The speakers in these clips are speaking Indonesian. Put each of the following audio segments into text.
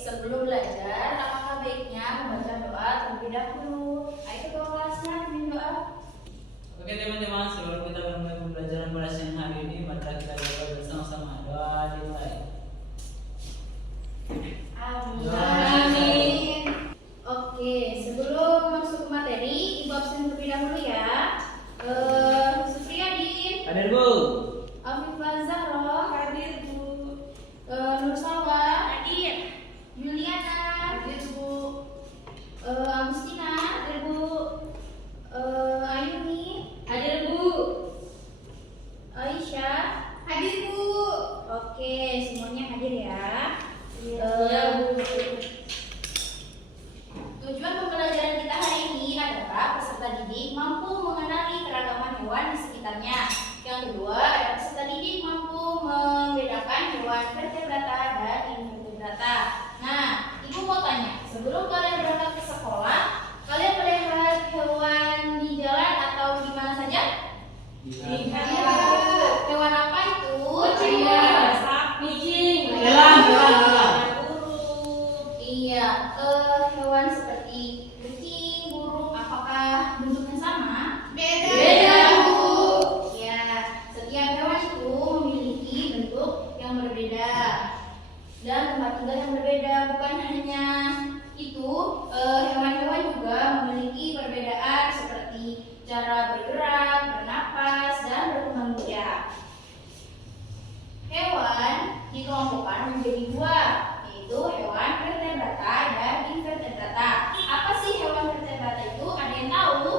sebelum belajar, apakah baiknya membaca doa terlebih dahulu? Ayo ke kelasnya, bimbing doa. Oke teman-teman, sebelum kita mulai pembelajaran pada siang hari ini, mari kita doa bersama-sama. Doa dimulai. Amin. Oke, sebelum masuk ke materi, Ibu absen terlebih dahulu ya. Supriyadin, Hadir Bu. Afifah Zahra, Hadir Bu. Nur Salwa, Hadir. Juliana, Hadir Bu. Agustina, hadir Bu. Ayuni, Hadir Bu. Aisyah, Hadir Bu. oke, semuanya hadir ya. Iya Bu. Tujuan pembelajaran kita hari ini adalah peserta didik mampu mengenali keragaman hewan di sekitarnya. Yang kedua adalah peserta didik mampu membedakan hewan vertebrata dan invertebrata. Nah, Ibu mau tanya, sebelum kalian berangkat ke sekolah, kalian melihat hewan di jalan atau di mana saja? Iya. Hewan apa itu? Kucing, sapi, Elang. Burung. Iya, hewan seperti kucing, burung, apakah bentuknya sama? Beda Bu. Ya, setiap hewan itu memiliki bentuk yang berbeda dan tempat tinggal yang berbeda. Bukan hanya itu, hewan-hewan juga memiliki perbedaan seperti cara bergerak, bernapas, dan berkembang biak. Hewan dikelompokkan menjadi dua, yaitu hewan vertebrata dan invertebrata. Apa sih hewan vertebrata itu? Ada yang tahu?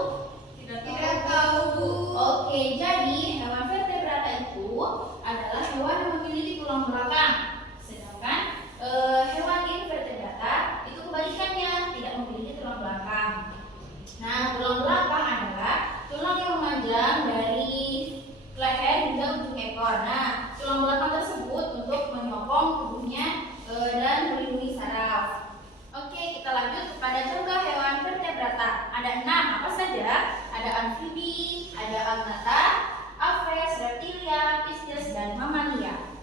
Tidak tahu Bu. Oke, jadi hewan vertebrata itu adalah hewan yang memiliki tulang belakang. Sedangkan hewan invertebrata itu kebalikannya, tidak memiliki tulang belakang. Nah, tulang belakang adalah tulang yang memanjang dari leher hingga ujung ekor. Nah, tulang belakang tersebut untuk menyokong tubuhnya dan melindungi saraf. Oke, kita lanjut kepada contoh hewan vertebrata. Ada 6, apa saja? Ada amfibi, ada agnatha, aves, reptilia, pisces, dan mamalia.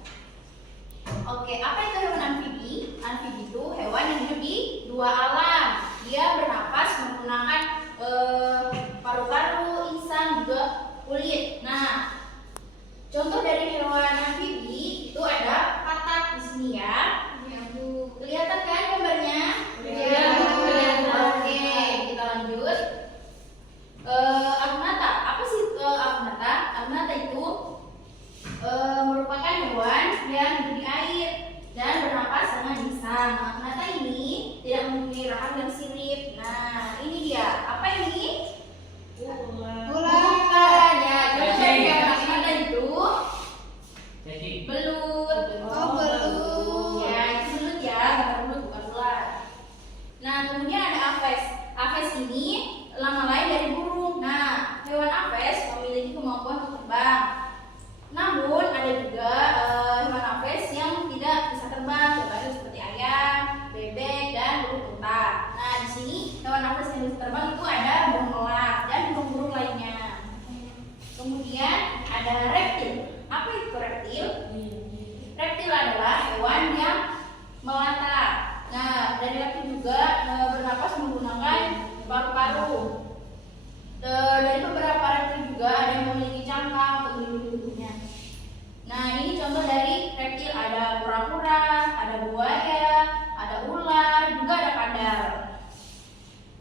Oke, apa itu hewan amfibi? Amfibi itu hewan yang hidup di dua alam. Dia bernapas menggunakan paru-paru, insang, juga kulit. Nah, contoh dari hewan amfibi itu ada katak di sini ya. Iya Bu. Kelihatan kan gambarnya? Iya, kelihatan. Oke, kita lanjut. Agnatha, apa sih agnatha? Agnatha itu merupakan hewan yang hidup di air dan bernapas dengan insang. Agnatha ini tidak mempunyai rahang dan sirip. Nah, ini dia. Apa ini? Bukan ya. Contoh dari hewan agnatha itu Jadi belut. Oh, belut. Ya, itu belut ya, gambar belut bukan ular. Nah, kemudian ada aves. Aves ini nama lain dari burung. Nah, hewan aves memiliki kemampuan untuk terbang. Namun ada juga hewan aves yang tidak bisa terbang, contohnya seperti ayam, bebek, dan burung unta. Nah, di sini hewan aves yang bisa terbang itu ada burung elang dan burung-burung lainnya. Kemudian ada reptil. Apa itu reptil? Reptil adalah hewan yang melata. Nah, dari reptil juga bernapas menggunakan paru-paru. Dari beberapa reptil juga ada yang memiliki cangkang untuk melindungi tubuhnya. Nah, ini contoh dari reptil, ada kura-kura, ada buaya, ada ular, juga ada kadal.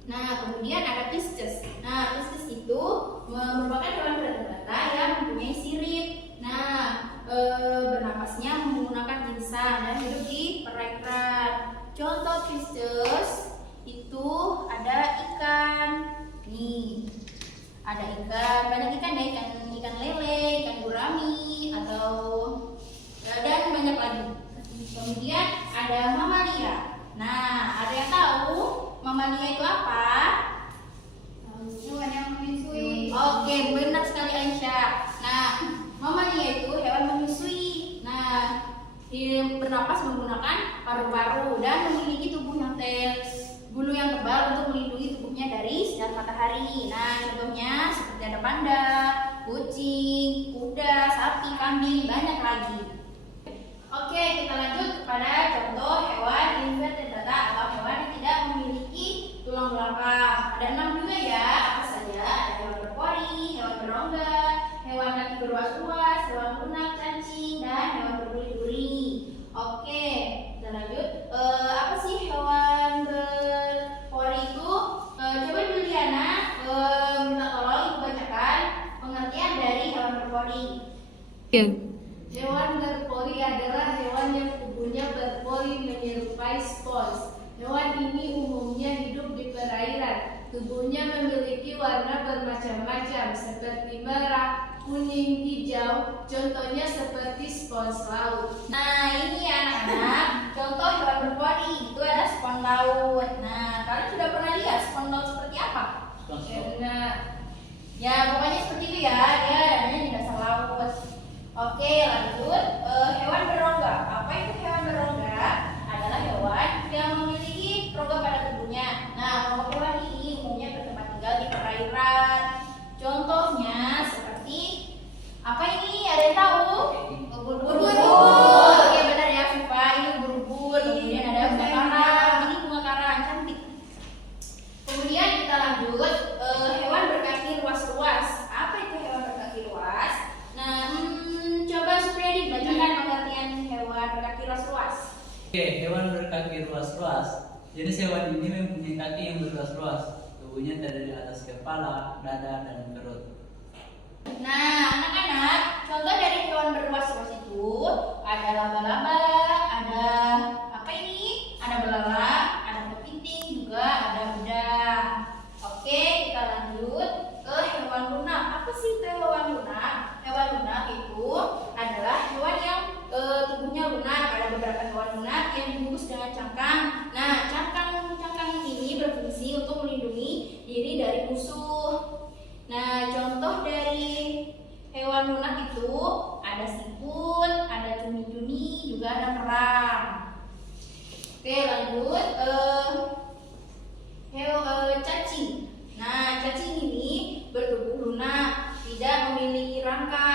Nah, kemudian ada pisces. Nah, pisces itu merupakan hewan vertebrata yang mempunyai sirip. Nah, bernapasnya menggunakan insang dan hidup di perairan. Contoh pisces itu ada ikan. Nih, ada ikan, banyak ikan ya, ikan lele, ikan gurami, atau dan banyak lagi. Kemudian ada mamalia. Nah, ada yang tahu mamalia itu apa? Hewan yang menyusui. Oke, benar sekali Aisyah. Nah, mamalia itu hewan menyusui. Nah, dia bernapas menggunakan paru-paru dan memiliki tubuh yang bulu yang tebal untuk melindungi tubuhnya dari sinar matahari. Nah, contohnya seperti ada panda, kucing, kuda, sapi, kambing, banyak lagi. Oke, kita lanjut kepada contoh hewan invertebrata. Hewan berpori adalah hewan yang tubuhnya berpori menyerupai spons. Hewan ini umumnya hidup di perairan. Tubuhnya memiliki warna bermacam-macam seperti merah, kuning, hijau. Contohnya seperti spons laut. Nah, ini ya anak-anak, contoh hewan berpori itu ada spons laut. Nah, kalian sudah pernah lihat spons laut seperti apa? Karena Ya, pokoknya seperti itu ya, dia adanya di dasar laut. Oke, lanjut. Hewan berongga. Apa itu hewan berongga? Adalah hewan yang memiliki rongga pada tubuhnya. Nah, kelompok hewan ini umumnya bertempat tinggal di perairan. Contohnya seperti apa ini? Ada yang tahu? Ubur-ubur. Oke, benar ya, Viva. Ini ubur-ubur. Kemudian ada bunga karang. Ini bunga karang cantik. Kemudian kita lanjut. Hewan berkaki luas-luas. Apa itu hewan berkaki luas? Nah, coba Supriyadi bacakan pengertian hewan berkaki luas-luas. Oke, hewan berkaki luas-luas. Jenis hewan ini mempunyai kaki yang berluas-luas. Tubuhnya terdiri atas kepala, dada, dan perut. Nah, anak-anak, contoh dari hewan berluas-luas itu ada laba-laba, ada apa ini? Ada belalang, ada kepiting, juga ada udang. Oke, kita lanjut ke hewan lunak. Apa sih itu hewan lunak? Hewan lunak itu adalah hewan yang tubuhnya lunak. Ada beberapa hewan lunak yang dibungkus dengan cangkang. Nah, cangkang ini berfungsi untuk melindungi diri dari musuh. Nah, contoh dari hewan lunak itu ada siput, ada cumi-cumi, juga ada kerang. Oke, lanjut. Cacing. Nah, cacing ini bertubuh lunak, tidak memiliki rangka.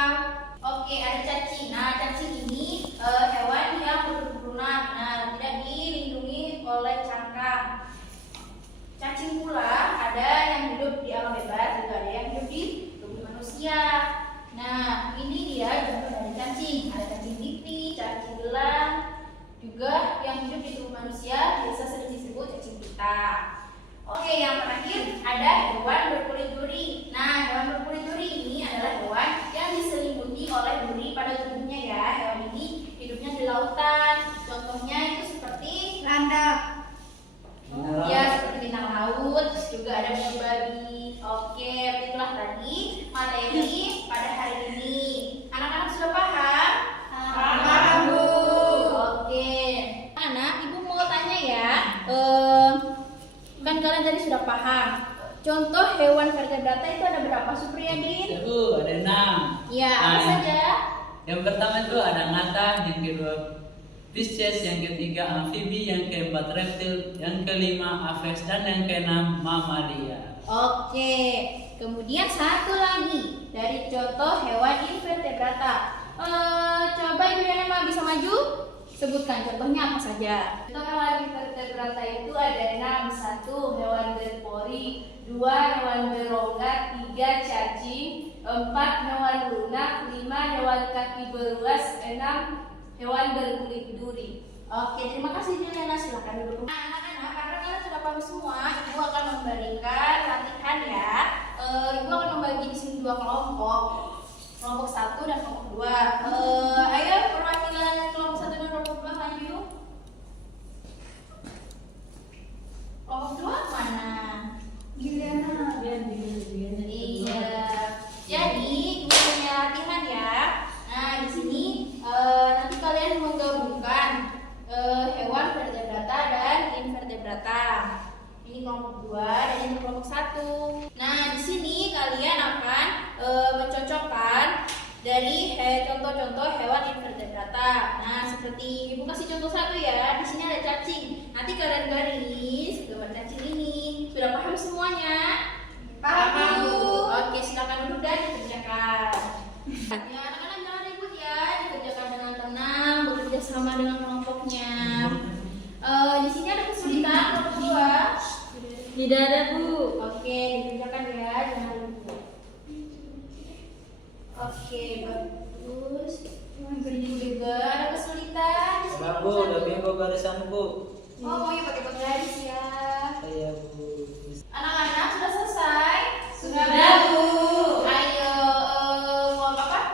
Oke, ada cacing. Nah, cacing ini hewan yang bertubuh lunak. Nah, tidak dilindungi oleh cangkang. Cacing pula ada yang hidup di alam bebas, juga ada yang hidup di tubuh manusia. Nah, ini dia contoh dari cacing. Ada cacing pipih, cacing gelang, juga yang hidup di tubuh manusia biasa sering disebut cacing pita. Oke, yang terakhir ada hewan berkulit duri. Nah, hewan berkulit duri ini adalah hewan yang diselimuti oleh duri pada tubuhnya ya. Hewan ini hidupnya di lautan. Contohnya itu seperti landak. ya, seperti bintang laut, juga ada babi. Oke, itulah tadi materi pada hari ini. Anak-anak sudah paham? Paham, Bu. Oke. Anak, Ibu mau tanya ya. Kan kalian tadi sudah paham. Contoh hewan vertebrata itu ada berapa, Supriyadin? Bu, ada 6. Ya, apa saja? Yang pertama itu ada ngata, yang kedua Pisces, yang ketiga amfibi, yang keempat reptil, yang kelima aves, dan yang keenam mamalia. Oke, kemudian satu lagi dari contoh hewan invertebrata. Coba Ibu Yana bisa maju? Sebutkan contohnya apa saja. Contoh hewan invertebrata itu ada 6. 1. Hewan berpori, 2. Hewan berongga, 3. Cacing, 4. Hewan lunak, 5. Hewan kaki beruas, 6. Hewan berkulit duri. Oke, terima kasih Juliana. Silakan duduk. Nah, anak-anak, karena kalian sudah paham semua, Ibu akan memberikan latihan ya. Ibu akan membagi di sini 2 kelompok. Kelompok 1 dan kelompok 2. Ayo perwakilan kelompok 1 dan kelompok 2 maju. Kelompok 2 mana? Giliana. Iya. Jadi, Ibu punya latihan ya. Nah, di sini nanti kalian menggabungkan hewan vertebrata dan invertebrata. Ini kelompok 2 dan ini kelompok 1. Nah, di sini kalian akan mencocokkan dari contoh-contoh hewan invertebrata. Nah, seperti Ibu kasih contoh 1 ya. Di sini ada cacing. Nanti kalian garis gambar cacing ini. Sudah paham semuanya? Paham, Bu. Oke, silakan duduk dan dikerjakan. Ya, anak-anak jangan ribut ya, dikerjakan dengan tenang, bekerja sama dengan kelompoknya. Di sini ada kesulitan kelompok 2. Tidak ada, Bu. Oke, dikerjakan ya, jangan ribut. Oke, bagus. Ini juga ada kesulitan. Di sini Bu, udah bingung garisan Bu. Oh, mau ya pakai garis ya. Iya Bu. Anak-anak sudah selesai? Sudah, Bu. Ayo,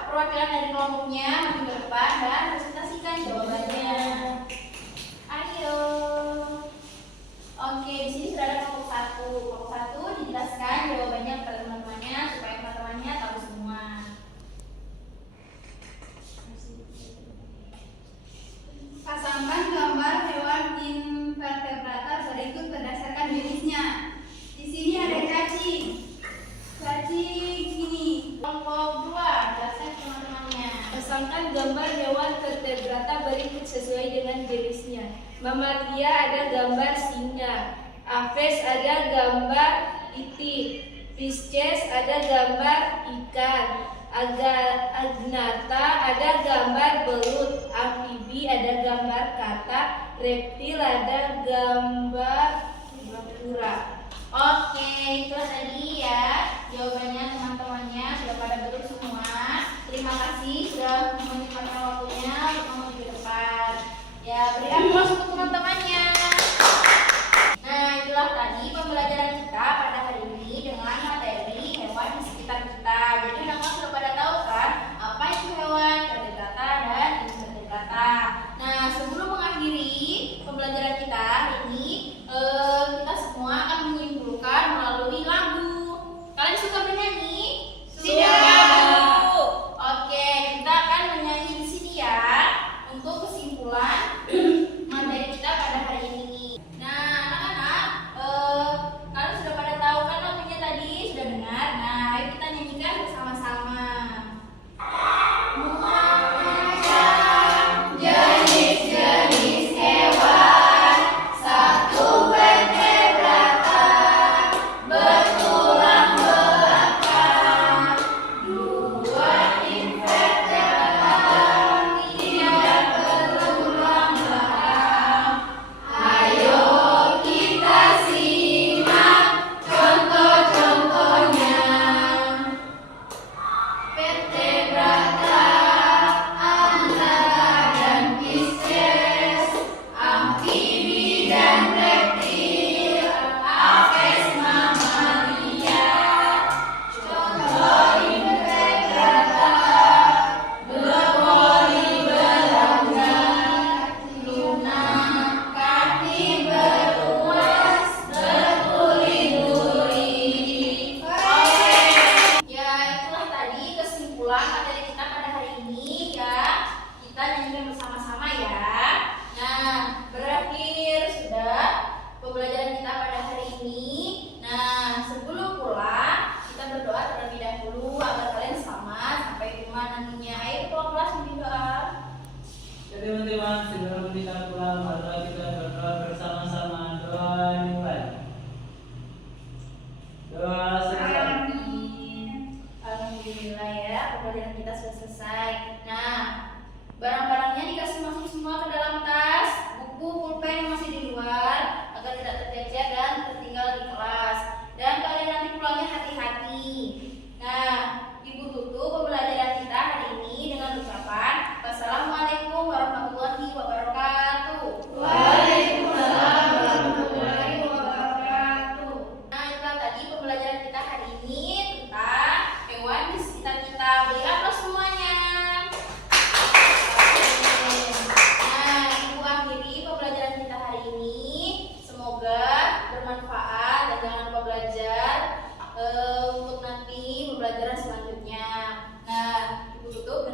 perwakilan dari kelompoknya gambar singa. Aves ada gambar itik. Pisces ada gambar ikan. Agnatha ada gambar belut. Amfibi ada gambar katak. Reptil ada gambar kura. Oke, itu tadi ya jawabannya teman-temannya sudah pada betul semua. Terima kasih sudah menyempatkan waktunya untuk mengikuti ke depan. Ya, beri aplaus untuk teman-temannya. Nah, itulah tadi pembelajaran kita pada hari ini dengan materi hewan di sekitar kita. Jadi teman-teman sudah pada tahu kan apa itu hewan vertebrata dan invertebrata. Nah, sebelum mengakhiri pembelajaran kita hari ini, kita semua akan menyimpulkan melalui lagu. Kalian suka bernyanyi? Sudah. Oke, kita akan menyanyi di sini ya untuk kesimpulan materi kita pada hari ini. Nah, anak-anak, kalian sudah pada tahu kan lagunya tadi, sudah dengar? Nah, ayo kita nyanyikan bersama-sama. Macam jenis-jenis hewan, satu vertebrata, bertulang belakang, dua invertebrata, tidak bertulang belakang. Ayo kita simak contoh-contohnya. Vertebrata, Agnatha dan Pisces, amfibi dan reptil, Aves mamalia. Contoh invertebrata, berpoli berlanggar, lunak, kaki beruas, berkulit-duri. Ya, itulah tadi kesimpulan materi kita pada hari ini ya. Kita nyanyikan bersama-sama ya. Nah, berakhir sudah pembelajaran kita pada hari ini. Nah, sebelum pulang kita berdoa terlebih dahulu agar kalian selamat sampai di rumah nantinya. Ayo ketua kelas memberi doa. Jadi teman-teman, sebelum kita pulang, marilah kita berdoa bersama-sama. Doa dimulai. Doa selesai. Alhamdulillah ya, pembelajaran kita sudah selesai. Nah, barang-barangnya dikasih masuk semua ke dalam tas, buku, pulpen yang masih di luar agar tidak tercecer dan tertinggal di kelas. Dan kalian nanti pulangnya hati-hati. Nah, Ibu tutup pembelajaran kita hari ini dengan ucapan Wassalamualaikum warahmatullahi wabarakatuh. Waalaikumsalam warahmatullahi wabarakatuh. Nah, itulah tadi pembelajaran kita hari ini tentang hewan di sekitar kita. Beri aplaus semuanya. Oke. Nah, Ibu akhiri pembelajaran kita hari ini. Semoga bermanfaat dan jangan lupa belajar untuk nanti pembelajaran selanjutnya. Nah, Ibu tutup